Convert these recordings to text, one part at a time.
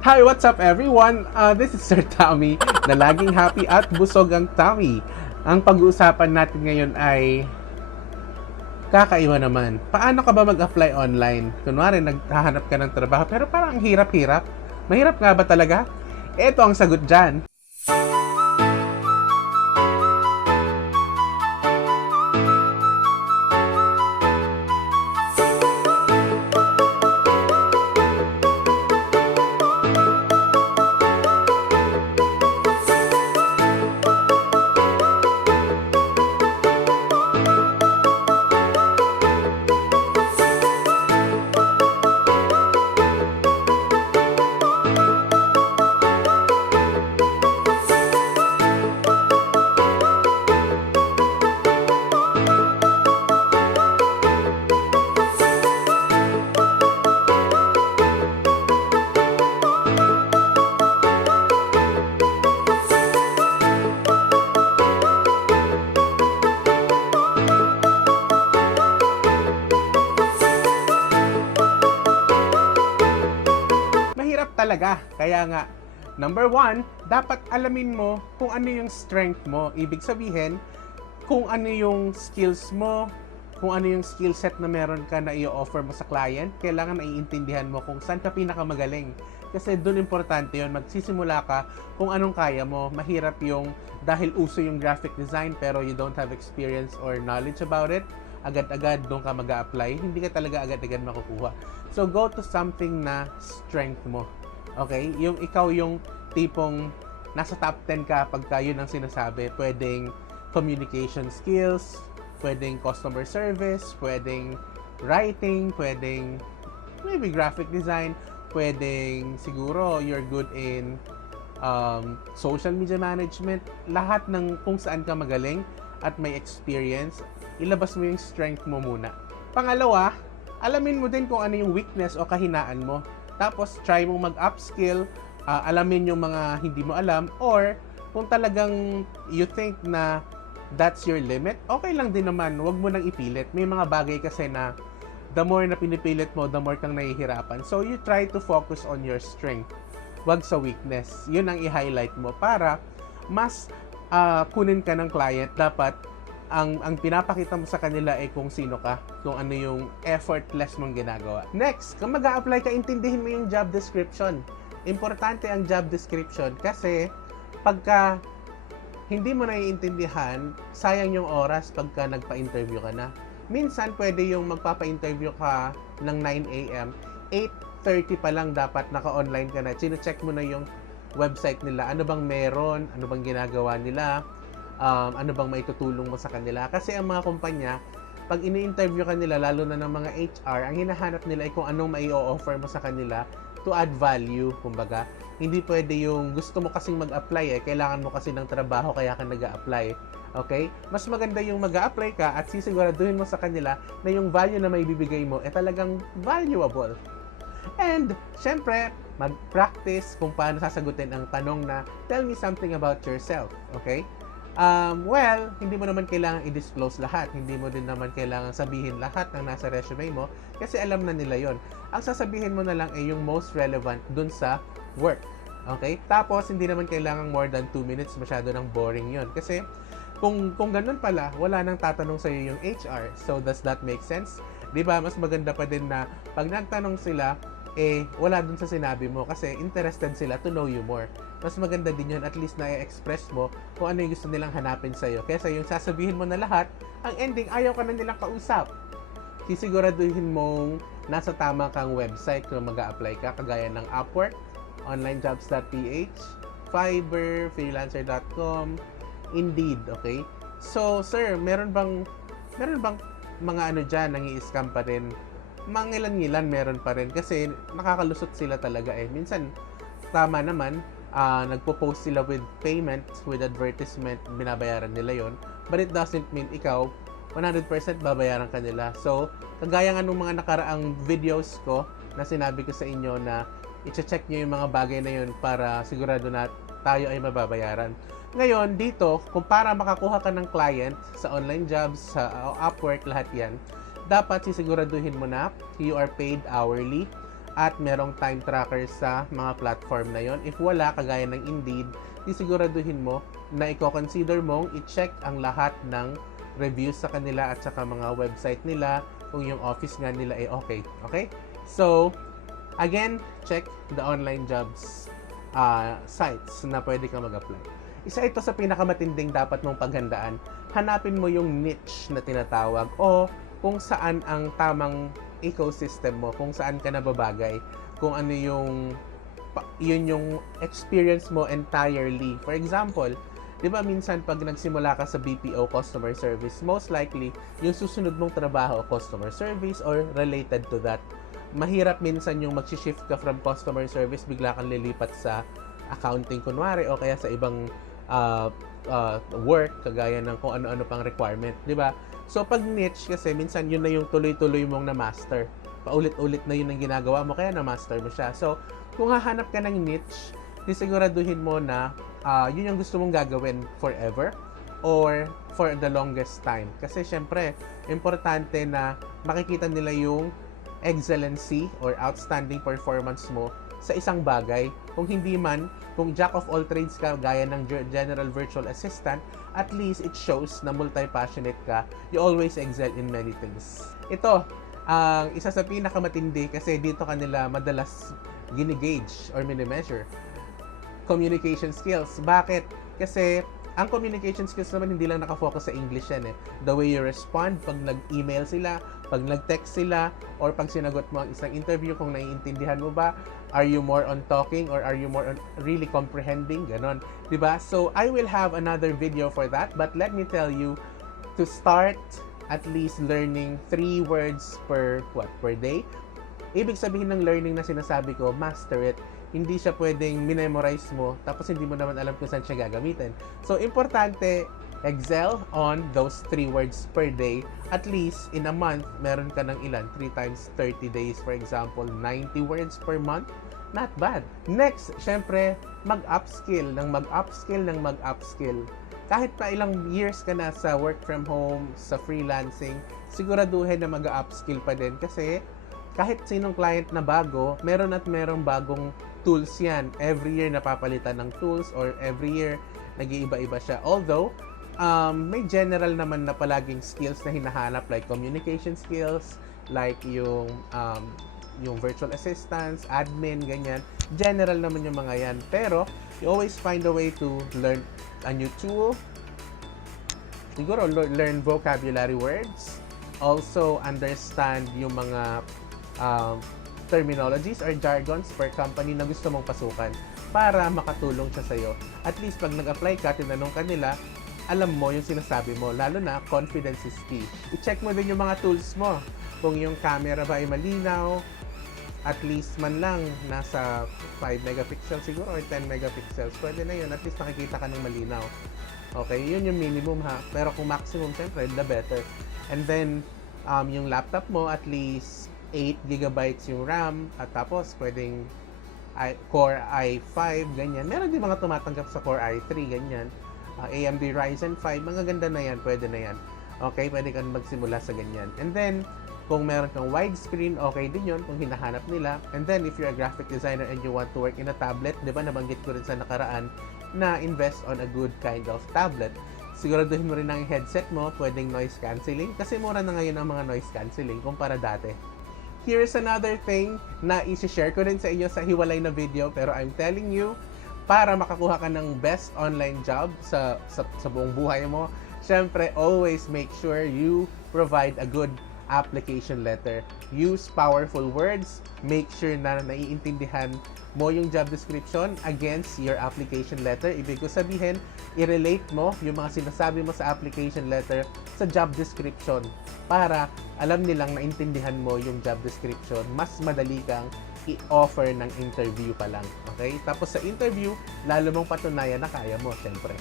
Hi, what's up everyone? This is Sir Tommy na laging happy at busog ang Tommy. Ang pag-uusapan natin ngayon ay kakaiba naman. Paano ka ba mag-apply online? Kunwari, naghahanap ka ng trabaho pero parang ang hirap-hirap. Mahirap nga ba talaga? Ito ang sagot dyan. Mahirap talaga. Kaya nga, number one, dapat alamin mo kung ano yung strength mo. Ibig sabihin, kung ano yung skills mo, kung ano yung skill set na meron ka na i-offer mo sa client, kailangan naiintindihan mo kung saan ka pinakamagaling. Kasi doon importante yun. Magsisimula ka kung anong kaya mo. Mahirap yung dahil uso yung graphic design pero you don't have experience or knowledge about it, agad-agad doon ka mag-a-apply, hindi ka talaga agad-agad makukuha. So, go to something na strength mo. Okay? Yung ikaw yung tipong nasa top 10 ka pagka yun ang sinasabi. Pwedeng communication skills, pwedeng customer service, pwedeng writing, pwedeng maybe graphic design, pwedeng siguro you're good in social media management. Lahat ng kung saan ka magaling at may experience, ilabas mo yung strength mo muna. Pangalawa, alamin mo din kung ano yung weakness o kahinaan mo. Tapos, try mong mag-upskill, alamin yung mga hindi mo alam, or kung talagang you think na that's your limit, okay lang din naman, huwag mo nang ipilit. May mga bagay kasi na the more na pinipilit mo, the more kang nahihirapan. So, you try to focus on your strength. Huwag sa weakness. Yun ang i-highlight mo para mas kunin ka ng client. Dapat ang pinapakita mo sa kanila ay kung sino ka, kung ano yung effortless mong ginagawa. Next, kung mag-a-apply ka, intindihin mo yung job description. Importante ang job description kasi pagka hindi mo naiintindihan, sayang yung oras pagka nagpa-interview ka na. Minsan, pwede yung magpapa-interview ka ng 9 a.m., 8:30 pa lang dapat naka-online ka na. Chine-check mo na yung website nila. Ano bang meron? Ano bang ginagawa nila? Ano bang maitutulong mo sa kanila? Kasi ang mga kumpanya, pag ini-interview ka nila, lalo na ng mga HR, ang hinahanap nila ay kung anong mai-offer mo sa kanila to add value, kumbaga. Hindi pwede yung gusto mo kasing mag-apply kailangan mo kasi ng trabaho kaya ka nag-a-apply. Okay? Mas maganda yung mag-a-apply ka at sisiguraduhin mo sa kanila na yung value na may bibigay mo talagang valuable. And, syempre, mag-practice kung paano sasagutin ang tanong na, tell me something about yourself. Okay? Well, hindi mo naman kailangan i-disclose lahat. Hindi mo din naman kailangan sabihin lahat ng nasa resume mo kasi alam na nila yon. Ang sasabihin mo na lang ay yung most relevant dun sa work. Okay? Tapos, hindi naman kailangan more than 2 minutes. Masyado nang boring yon. Kasi, kung ganun pala, wala nang tatanong sa'yo yung HR. So, does that make sense? Diba? Mas maganda pa din na pag nagtanong sila, wala dun sa sinabi mo kasi interested sila to know you more. Mas maganda din yun, at least na-express mo kung ano yung gusto nilang hanapin sa'yo. Kesa yung sasabihin mo na lahat, ang ending, ayaw ka na nilang kausap. Sisiguraduhin mong nasa tama kang website kung mag-a-apply ka, kagaya ng Upwork, onlinejobs.ph, Fiverr, freelancer.com, Indeed, okay? So, sir, meron bang mga ano dyan, nangi-scam pa rin? Mangilan-ngilan meron pa rin kasi nakakalusot sila talaga Minsan, tama naman, nagpo-post sila with payment, with advertisement, binabayaran nila yon. But it doesn't mean ikaw 100% babayaran ka nila. So, kagaya nga nung mga nakaraang videos ko na sinabi ko sa inyo na i-check nyo yung mga bagay na yun para sigurado na tayo ay mababayaran. Ngayon, dito, kung para makakuha ka ng client sa online jobs, sa Upwork, lahat yan, dapat sisiguraduhin mo na you are paid hourly. at merong time tracker sa mga platform na yon. If wala, kagaya ng Indeed, isiguraduhin mo na i-consider mong i-check ang lahat ng reviews sa kanila at saka mga website nila kung yung office nga nila ay okay. Okay? So, again, check the online jobs sites na pwede ka mag-apply. Isa ito sa pinakamatinding dapat mong paghandaan. Hanapin mo yung niche na tinatawag o kung saan ang tamang ecosystem mo, kung saan ka nababagay, kung ano yung yun yung experience mo entirely. For example, di ba minsan pag nagsimula ka sa BPO customer service, most likely, yung susunod mong trabaho, customer service or related to that. Mahirap minsan yung mag-shift ka from customer service, bigla kang lilipat sa accounting kunwari o kaya sa ibang work, kagaya ng kung ano-ano pang requirement, di ba? So, pag niche kasi, minsan yun na yung tuloy-tuloy mong na-master. Paulit-ulit na yun ang ginagawa mo, kaya na-master mo siya. So, kung hahanap ka ng niche, siguraduhin mo na yun yung gusto mong gagawin forever or for the longest time. Kasi syempre, importante na makikita nila yung excellency or outstanding performance mo sa isang bagay. Kung hindi man, kung jack of all trades ka, gaya ng general virtual assistant, at least it shows na multi-passionate ka. You always excel in many things. Ito, ang isa sa pinakamatindi kasi dito kanila madalas gini-gauge or mini-measure communication skills. Bakit? Kasi ang communication skills naman hindi lang nakafocus sa English yan eh. The way you respond pag nag-email sila, pag nag-text sila, or pag sinagot mo ang isang interview, kung naiintindihan mo ba, are you more on talking or are you more on really comprehending? Ganon. Diba? So, I will have another video for that, but let me tell you, to start at least learning 3 words per day. Ibig sabihin ng learning na sinasabi ko, master it. Hindi siya pwedeng minemorize mo tapos hindi mo naman alam kung saan siya gagamitin. So, importante, excel on those 3 words per day. At least, in a month, meron ka ng ilan? 3 times 30 days, for example, 90 words per month. Not bad. Next, syempre, mag-upskill ng mag-upskill. Kahit pa ilang years ka na sa work from home, sa freelancing, siguraduhin na mag-upskill pa din kasi kahit sinong client na bago, meron bagong tools yan. Every year napapalitan ng tools or every year nag-iiba-iba siya. Although, may general naman na palaging skills na hinahanap like communication skills, like yung virtual assistants, admin, ganyan. General naman yung mga yan. Pero, you always find a way to learn a new tool. Siguro, learn vocabulary words. Also, understand yung mga terminologies or jargons per company na gusto mong pasukan para makatulong siya sa'yo. At least pag nag-apply ka, tinanong ka nila, alam mo yung sinasabi mo. Lalo na, confidence is key. I-check mo din yung mga tools mo. Kung yung camera ba ay malinaw, at least man lang nasa 5 megapixels siguro or 10 megapixels. Pwede na yun. At least nakikita ka ng malinaw. Okay? Yun yung minimum ha. Pero kung maximum, syempre, the better. And then, yung laptop mo, at least 8 gigabytes yung RAM at tapos pwedeng Core i5, ganyan. Meron din mga tumatanggap sa Core i3, ganyan. AMD Ryzen 5, mga ganda na yan, pwede na yan. Okay, pwede kang magsimula sa ganyan. And then, kung meron kang widescreen, okay din yun kung hinahanap nila. And then, if you're a graphic designer and you want to work in a tablet, di ba nabanggit ko rin sa nakaraan na invest on a good kind of tablet. Siguraduhin mo rin ang headset mo, pwedeng noise cancelling. Kasi mura na ngayon ang mga noise cancelling kumpara dati. Here's another thing na isi-share ko rin sa inyo sa hiwalay na video, pero I'm telling you, para makakuha ka ng best online job sa buong buhay mo, syempre, always make sure you provide a good application letter. Use powerful words. Make sure na naiintindihan mo yung job description against your application letter. Ibig ko sabihin, i-relate mo yung mga sinasabi mo sa application letter sa job description para alam nilang naintindihan mo yung job description. Mas madali kang i-offer ng interview pa lang. Okay? Tapos sa interview, lalo mong patunayan na kaya mo, syempre.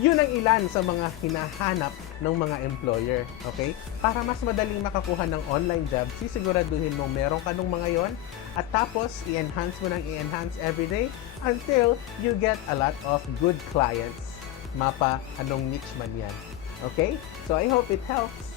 Yun ang ilan sa mga hinahanap ng mga employer. Okay? Para mas madaling makakuha ng online job, sisiguraduhin mo meron ka nung mga yon at tapos i-enhance mo ng i-enhance everyday until you get a lot of good clients. Mapa anong niche man yan. Okay? So I hope it helps.